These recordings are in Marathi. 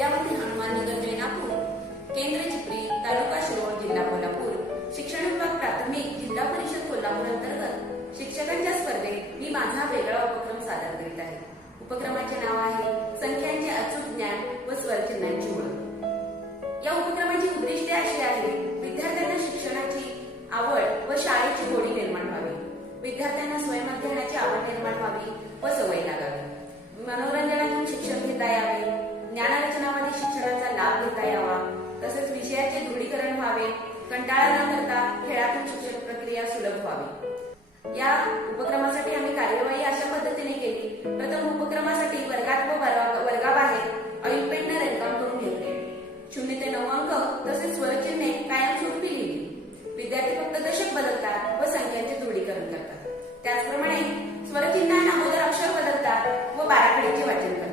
विद्यामंदिर हनुमान नगर जैनापूर, केंद्र चिपरी, तालुका शिरोळ, जिल्हा कोल्हापूर, शिक्षण विभाग प्राथमिक, जिल्हा परिषद कोल्हापूर अंतर्गत शिक्षकांच्या स्पर्धेत मी माझा वेगळा उपक्रम सादर करीत आहे. उपक्रमाचे नाव आहे संख्यांचे अचूक ज्ञान व स्वरचिन्हांची ओळख. या उपक्रमाची उद्दिष्टे अशी आहेत: विद्यार्थ्यांना शिक्षणाची आवड व शाळेची गोडी निर्माण व्हावी, विद्यार्थ्यांना स्वयंअध्ययनाची आवड निर्माण व्हावी व सवय लागावी, मनोरंजनातून शिक्षण घेता यावे, ज्ञानरचनावादी शिक्षणाचा लाभ घेता यावा, तसेच विषयाचे दृढीकरण व्हावे, कंटाळा न करता खेळातून शिक्षण प्रक्रिया सुलभ व्हावी. या उपक्रमासाठी आम्ही कार्यवाही अशा पद्धतीने केली. प्रथम उपक्रमासाठी वर्गात व वर्गाबाहेर ऑइल पेनने रेखांकन करून घेतले. 0 ते 9 अंक तसेच स्वरचिन्हे कायमस्वरूपी लिहिली. विद्यार्थी फक्त दशक बदलतात व संख्यांचे दृढीकरण करतात. त्याचप्रमाणे स्वरचिन्हांना अगोदर अक्षर बदलतात व बाराखडीचे वाचन करतात.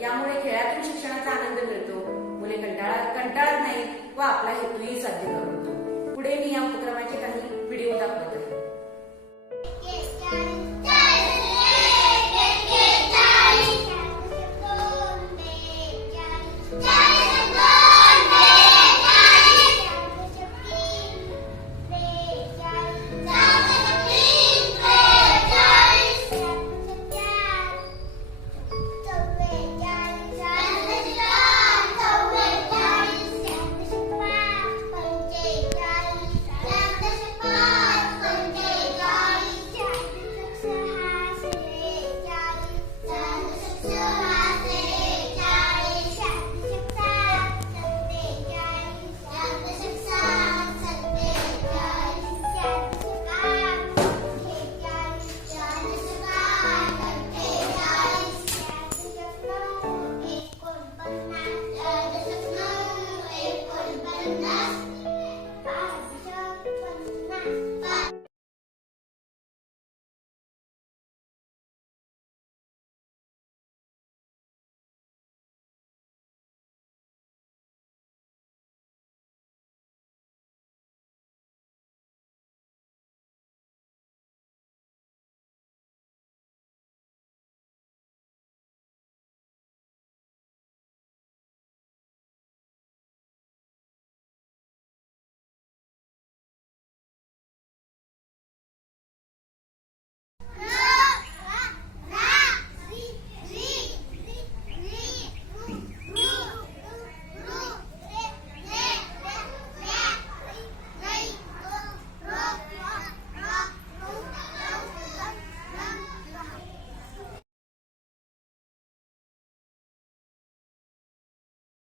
यामुळे खेळातून शिक्षणाचा आनंद मिळतो, मुले कंटाळत नाहीत व आपला हेतूही साध्य करतो. पुढे मी या उपक्रमाचे काही व्हिडिओ दाखवतो.